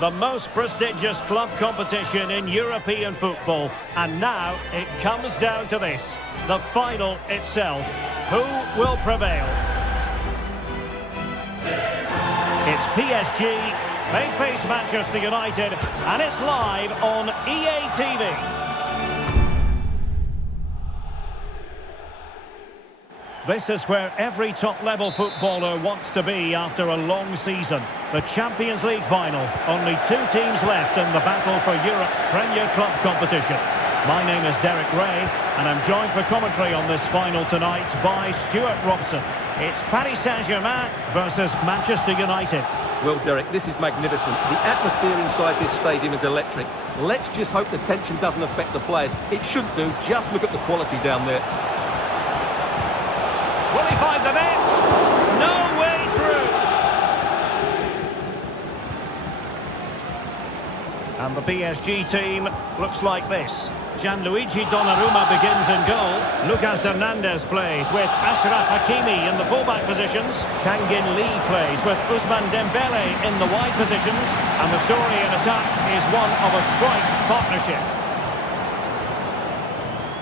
the most prestigious club competition in European football. And now it comes down to this, the final itself. Who will prevail? It's PSG, they face Manchester United, and it's live on EA TV. This is where every top-level footballer wants to be after a long season. The Champions League final. Only two teams left in the battle for Europe's Premier Club competition. My name is Derek Ray, and I'm joined for commentary on this final tonight by Stuart Robson. It's Paris Saint-Germain versus Manchester United. Well, Derek, this is magnificent. The atmosphere inside this stadium is electric. Let's just hope the tension doesn't affect the players. It shouldn't do. Just look at the quality down there. Will he find the net? No way through. And the PSG team looks like this. Gianluigi Donnarumma begins in goal. Lucas Hernandez plays with Achraf Hakimi in the fullback positions. Kangin Lee plays with Ousmane Dembele in the wide positions. And the story in attack is one of a strike partnership.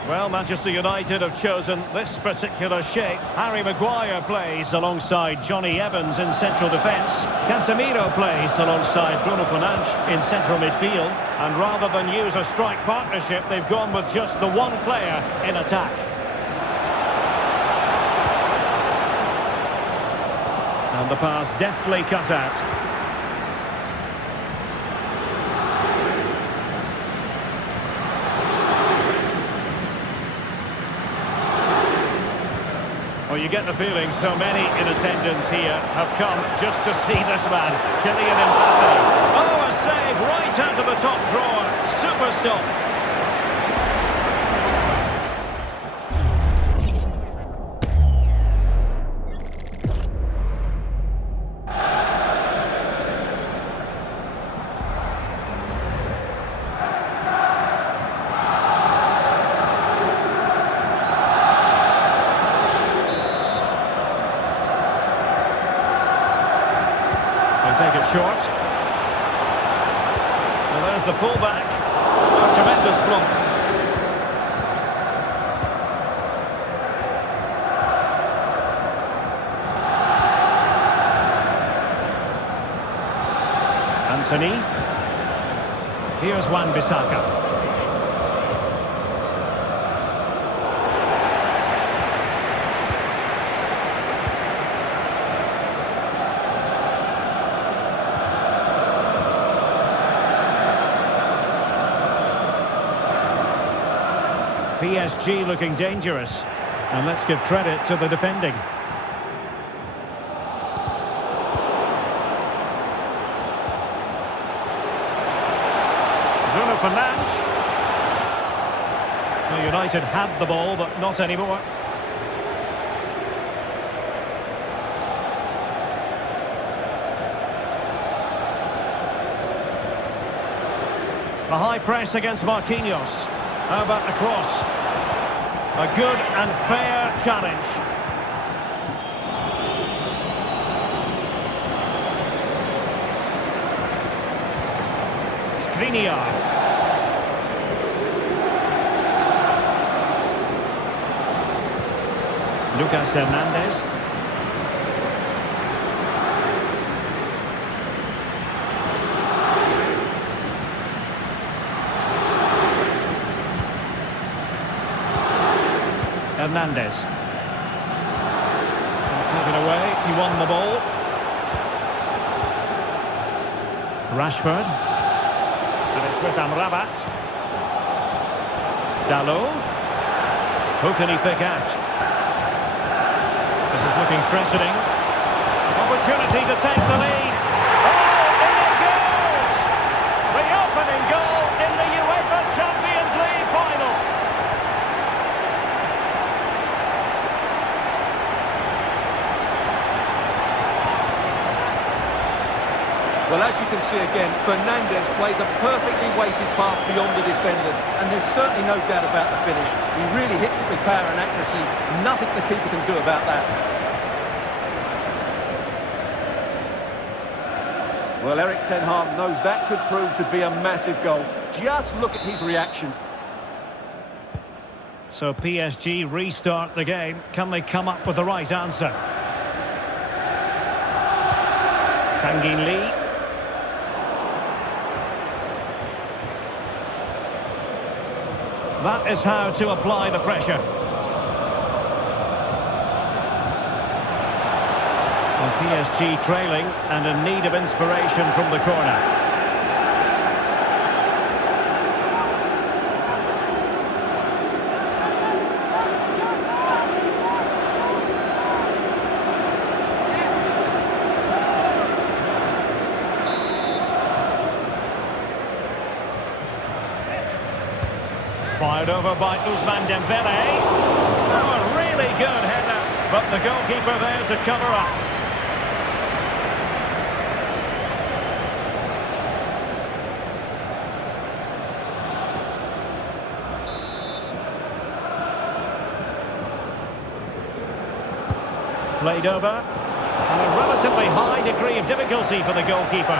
Well, Manchester United have chosen this particular shape. Harry Maguire plays alongside Johnny Evans in central defence. Casemiro plays alongside Bruno Fernandes in central midfield. And rather than use a strike partnership, they've gone with just the one player in attack. And the pass deftly cut out. Well, you get the feeling so many in attendance here have come just to see this man, Kylian Mbappe. Oh, a save right out of the top drawer. Super stop. Take it short. Well, there's the pullback. A tremendous block. Anthony. Here's Wan-Bissaka. PSG looking dangerous, and let's give credit to the defending. Bruno Fernandes. Well, United had the ball, but not anymore. The high press against Marquinhos. How about the cross? A good and fair challenge. Skriniar. Lucas Hernandez. Hernandez. Taken away, he won the ball. Rashford. And it's with Amrabat. Dalot. Who can he pick out? This is looking threatening. Opportunity to take the lead. Oh, in it goes! The opening goal in the UEFA Champions League final. Well, as you can see again, Fernandes plays a perfectly weighted pass beyond the defenders, and there's certainly no doubt about the finish. He really hits it with power and accuracy. Nothing the keeper can do about that. Well, Eric Ten Hag knows that could prove to be a massive goal. Just look at his reaction. So PSG restart the game. Can they come up with the right answer? Kangin Lee. That is how to apply the pressure. And PSG trailing and in need of inspiration from the corner. Fired over by Ousmane Dembele. Oh, a really good header, but the goalkeeper there to cover up. Played over, and a relatively high degree of difficulty for the goalkeeper.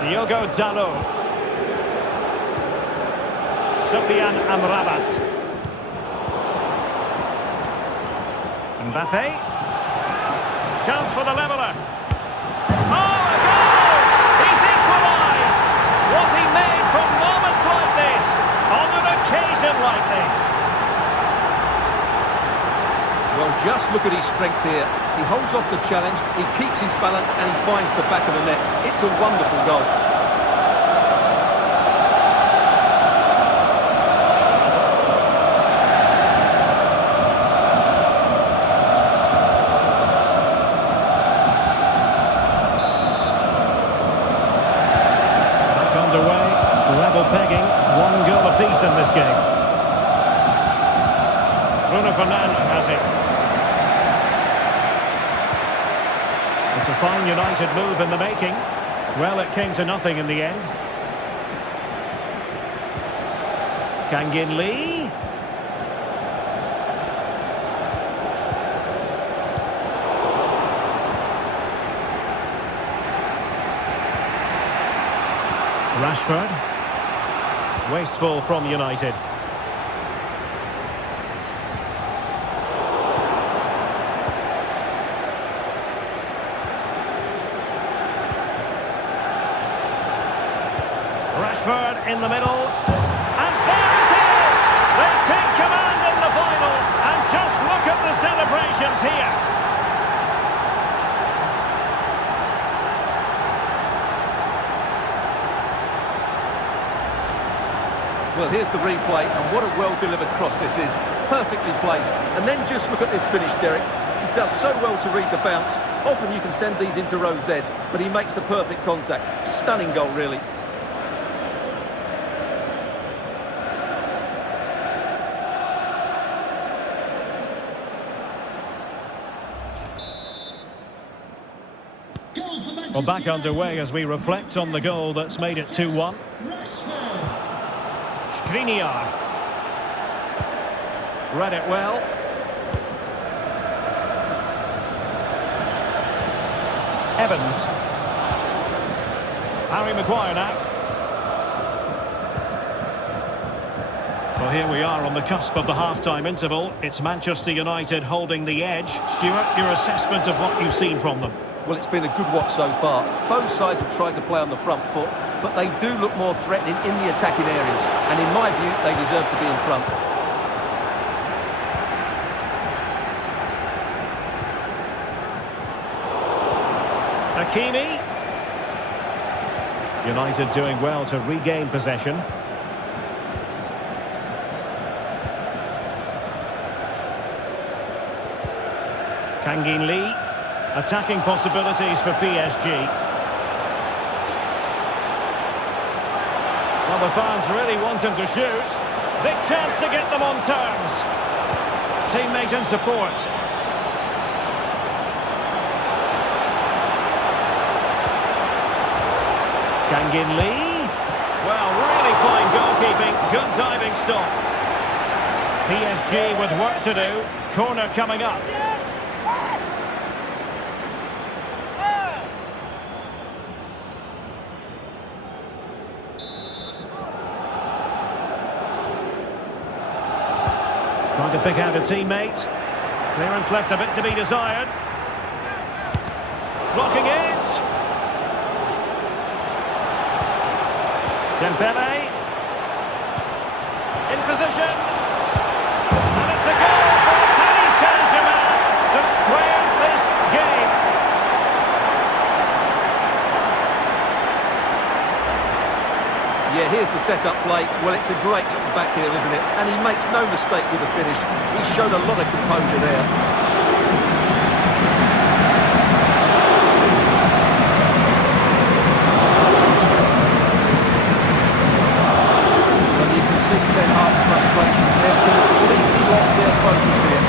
Diogo Dalot. Sofiane Amrabat. Mbappe. Chance for the leveller. Oh, a goal! He's equalised! Was he made from moments like this? On an occasion like this? Well, just look at his strength here. He holds off the challenge, he keeps his balance and he finds the back of the net. It's a wonderful goal. Back underway, level pegging, 1 goal apiece in this game. Bruno Fernandes has it. It's a fine United move in the making. Well, it came to nothing in the end. Kangin Lee. Rashford. Wasteful from United. Rashford in the middle, and there it is! They take command in the final, and just look at the celebrations here. Well, here's the replay, and what a well-delivered cross this is. Perfectly placed. And then just look at this finish, Derek. He does so well to read the bounce. Often you can send these into row Z, but he makes the perfect contact. Stunning goal, really. Well, back underway as we reflect on the goal that's made it 2-1. Skriniar. Read it well. Evans. Harry Maguire now. Well, here we are on the cusp of the half-time interval. It's Manchester United holding the edge. Stuart, your assessment of what you've seen from them? Well, it's been a good watch so far. Both sides have tried to play on the front foot, but they do look more threatening in the attacking areas. And in my view, they deserve to be in front. Hakimi. United doing well to regain possession. Kangin Lee. Attacking possibilities for PSG. Well, the fans really want him to shoot. Big chance to get them on terms. Teammate in support. Kangin Lee. Well, really fine goalkeeping. Good diving stop. PSG with work to do. Corner coming up. Trying to pick out a teammate. Clearance left a bit to be desired. Blocking it. Dembele. In position. And it's a goal for Paris Saint-Germain to square this game. Yeah, here's the set-up play. Well, it's a great little back here, isn't it? And he makes no mistake with the finish. He showed a lot of composure there. And you can see Ten Hag's frustration. They've completely lost their focus here.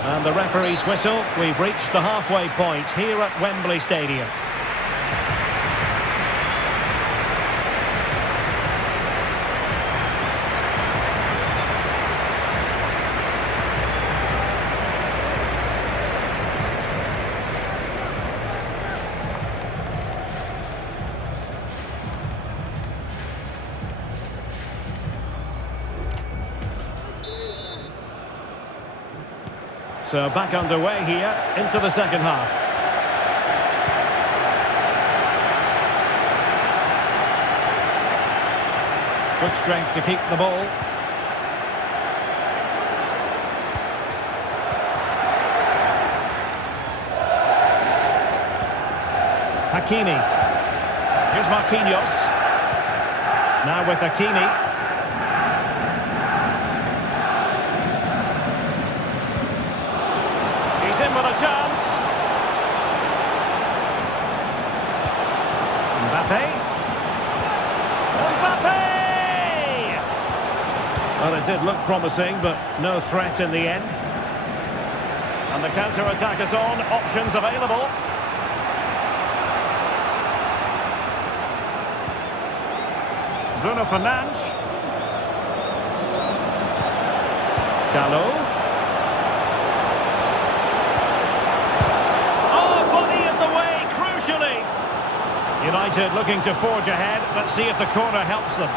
And the referee's whistle. We've reached the halfway point here at Wembley Stadium. So back underway here into the second half. Good strength to keep the ball. Hakimi. Here's Marquinhos. Now with Hakimi. In with a chance. Mbappe. Well, it did look promising, but no threat in the end. And the counter-attack is on. Options available. Bruno Fernandes. Gallo. United looking to forge ahead. Let's see if the corner helps them.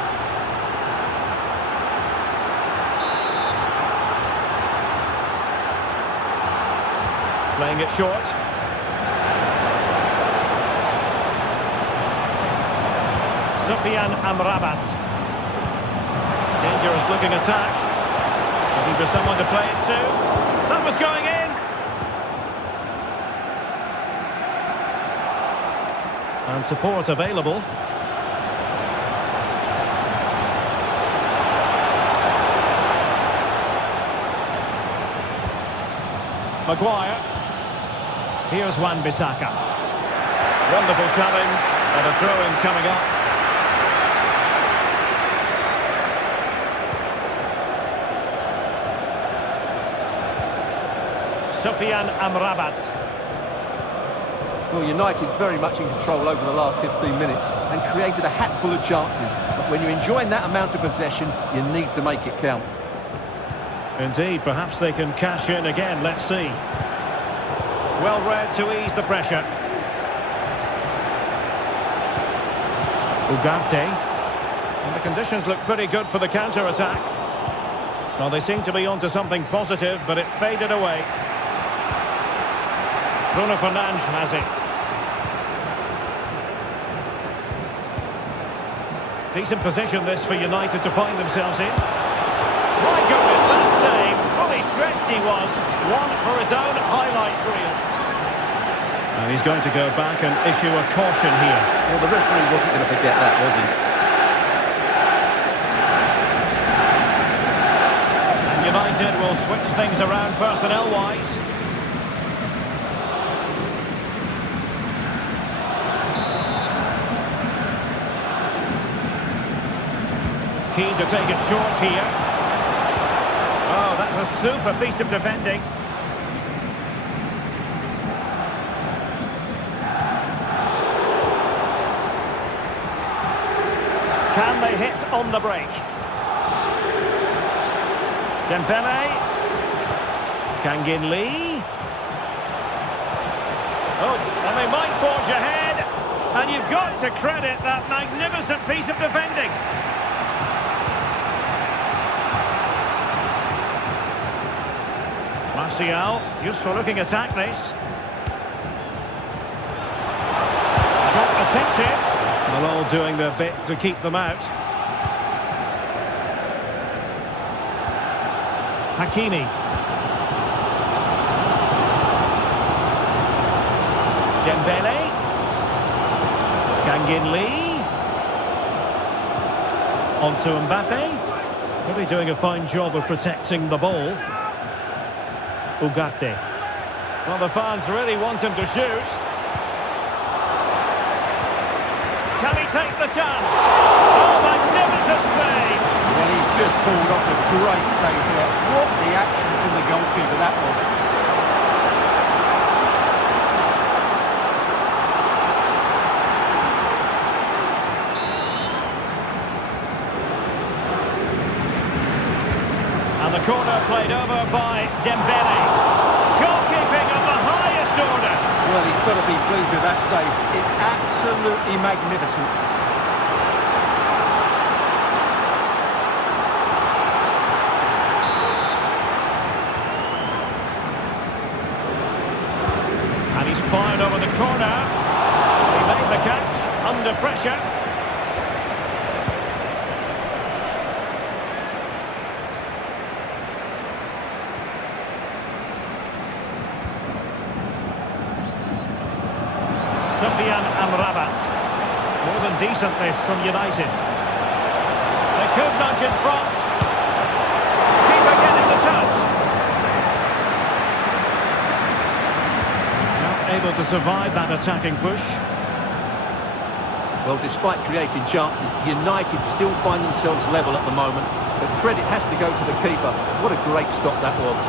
Playing it short. Sufyan Amrabat. Dangerous looking attack. Looking for someone to play it to. That was going in. And support available. Maguire. Here's Wan-Bissaka. Wonderful challenge. And a throw-in coming up. Sufyan Amrabat. Well, United very much in control over the last 15 minutes and created a hatful of chances. But when you're enjoying that amount of possession, you need to make it count. Indeed, perhaps they can cash in again. Let's see. Well read to ease the pressure. Ugarte. And the conditions look pretty good for the counter-attack. Well, they seem to be onto something positive, but it faded away. Bruno Fernandes has it. Decent position this for United to find themselves in. My goodness, that save. Fully stretched he was. One for his own highlights reel. And he's going to go back and issue a caution here. Well, the referee wasn't going to forget that, was he? And United will switch things around personnel-wise. Keen to take it short here. Oh, that's a super piece of defending. Can they hit on the break? Dembele. Kangin Lee. Oh, and they might forge ahead. And you've got to credit that magnificent piece of defending. Martial, useful looking attack this. Shot attempted. Well, all doing their bit to keep them out. Hakimi. Dembele. Kangin Lee. On to Mbappe. He'll be doing a fine job of protecting the ball. Ugarte. Well, the fans really want him to shoot. Can he take the chance? Oh, magnificent save! Well, he's just pulled off a great save there. What the action from the goalkeeper that was. And the corner played over by Dembele. Goalkeeping of the highest order. Well, he's got to be pleased with that save. It's absolutely magnificent. And he's fired over the corner. He made the catch under pressure. Sufyan Amrabat. More than decent this from United. They could nudge in front. Keeper getting the touch. Not able to survive that attacking push. Well, despite creating chances, United still find themselves level at the moment. But credit has to go to the keeper. What a great stop that was.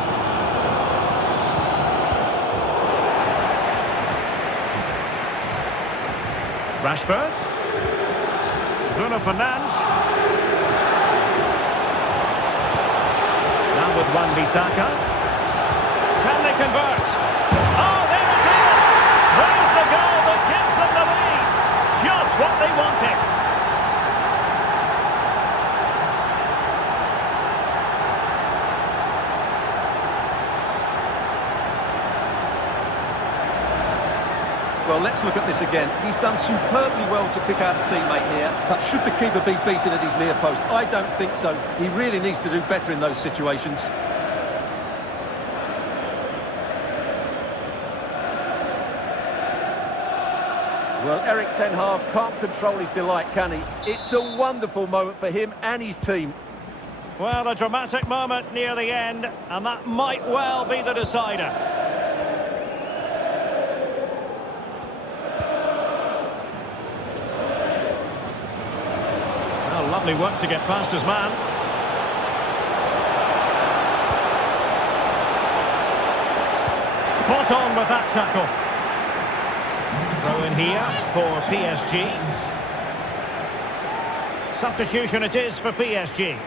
Rashford. Bruno Fernandes. Now with Wan-Bissaka. Can they convert? Oh, there it is! There's the goal that gives them the lead. Just what they wanted. Well, let's look at this again. He's done superbly well to pick out a teammate here, but should the keeper be beaten at his near post? I don't think so. He really needs to do better in those situations. Well, Eric Ten Hag can't control his delight, can he? It's a wonderful moment for him and his team. Well, a dramatic moment near the end, and that might well be the decider. Well, lovely work to get past his man. Spot on with that tackle. Throw in here for PSG. Substitution it is for PSG.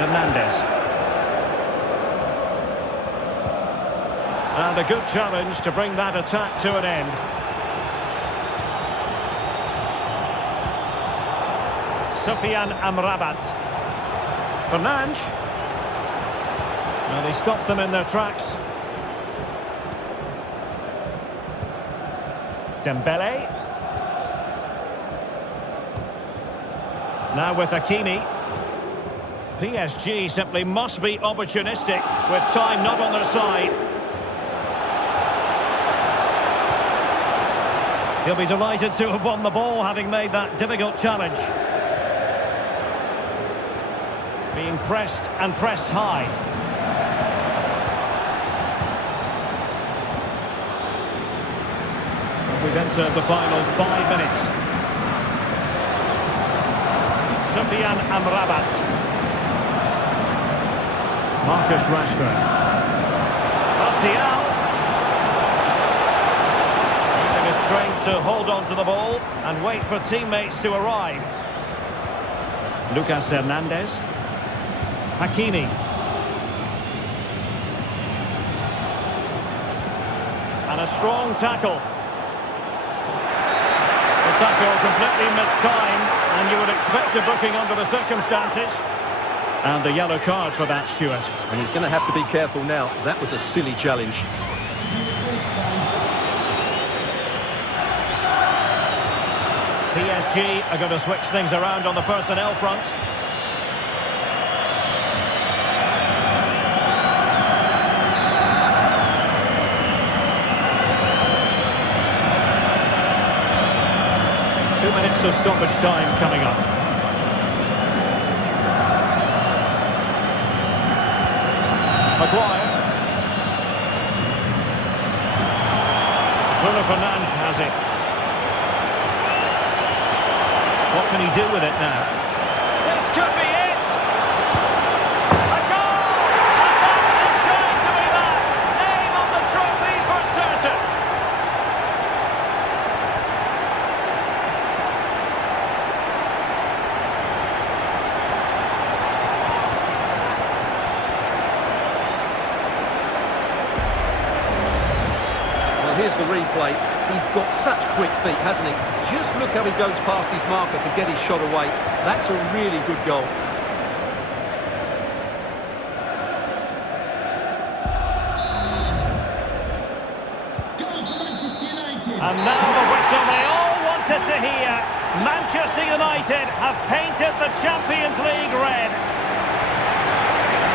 Hernandez. And a good challenge to bring that attack to an end. Sufyan Amrabat. Fernandes. Well, they stopped them in their tracks. Dembele. Now with Hakimi. PSG simply must be opportunistic with time not on their side. He'll be delighted to have won the ball, having made that difficult challenge. Being pressed and pressed high. We've entered the final 5 minutes. Sufyan Amrabat. Marcus Rashford. Martial. Using his strength to hold on to the ball and wait for teammates to arrive. Lucas Hernandez. Hakimi. And a strong tackle. The tackle completely mistimed, and you would expect a booking under the circumstances. And the yellow card for that, Stuart. And he's going to have to be careful now. That was a silly challenge. PSG are going to switch things around on the personnel front. Minutes of stoppage time coming up. Maguire. Bruno Fernandes has it. What can he do with it now? This could be it! A goal! And that is going to be that! Name on the trophy for certain! Here's the replay. He's got such quick feet, hasn't he? Just look how he goes past his marker to get his shot away. That's a really good goal. And now the whistle they all wanted to hear. Manchester United have painted the Champions League red.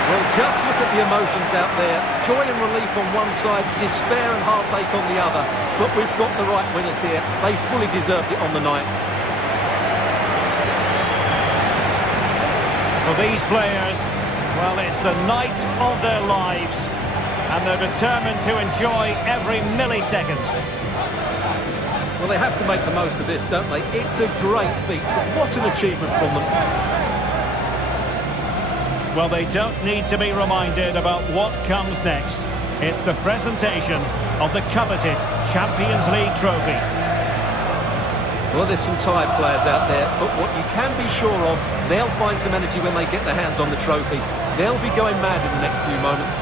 Well, just look at the emotions out there. Joy and relief on one side, despair and heartache on the other. But we've got the right winners here. They fully deserved it on the night. For these players, well, it's the night of their lives. And they're determined to enjoy every millisecond. Well, they have to make the most of this, don't they? It's a great feat. What an achievement from them. Well, they don't need to be reminded about what comes next. It's the presentation of the coveted Champions League trophy. Well, there's some tired players out there, but what you can be sure of, they'll find some energy when they get their hands on the trophy. They'll be going mad in the next few moments.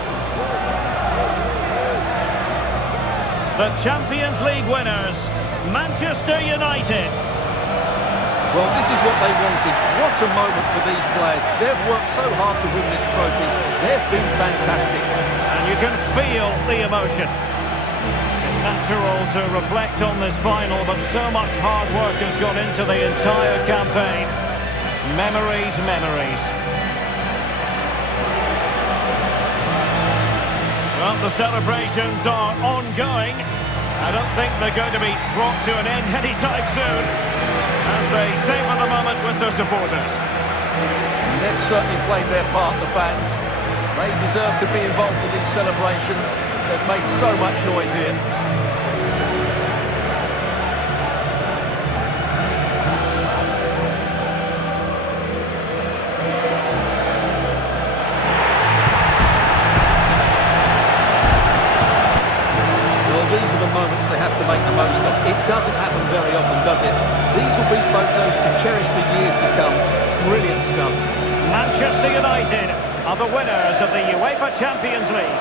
The Champions League winners, Manchester United. Well, this is what they wanted. What a moment for these players. They've worked so hard to win this trophy. They've been fantastic. And you can feel the emotion. It's natural to reflect on this final, but so much hard work has gone into the entire campaign. Memories, memories. Well, the celebrations are ongoing. I don't think they're going to be brought to an end anytime soon, as they savour the moment with their supporters. They've certainly played their part, the fans. They deserve to be involved with these celebrations. They've made so much noise here. Well, these are the moments they have to make the most of. It doesn't happen very often, does it? These will be photos to cherish for years to come. Brilliant stuff. Manchester United are the winners of the UEFA Champions League.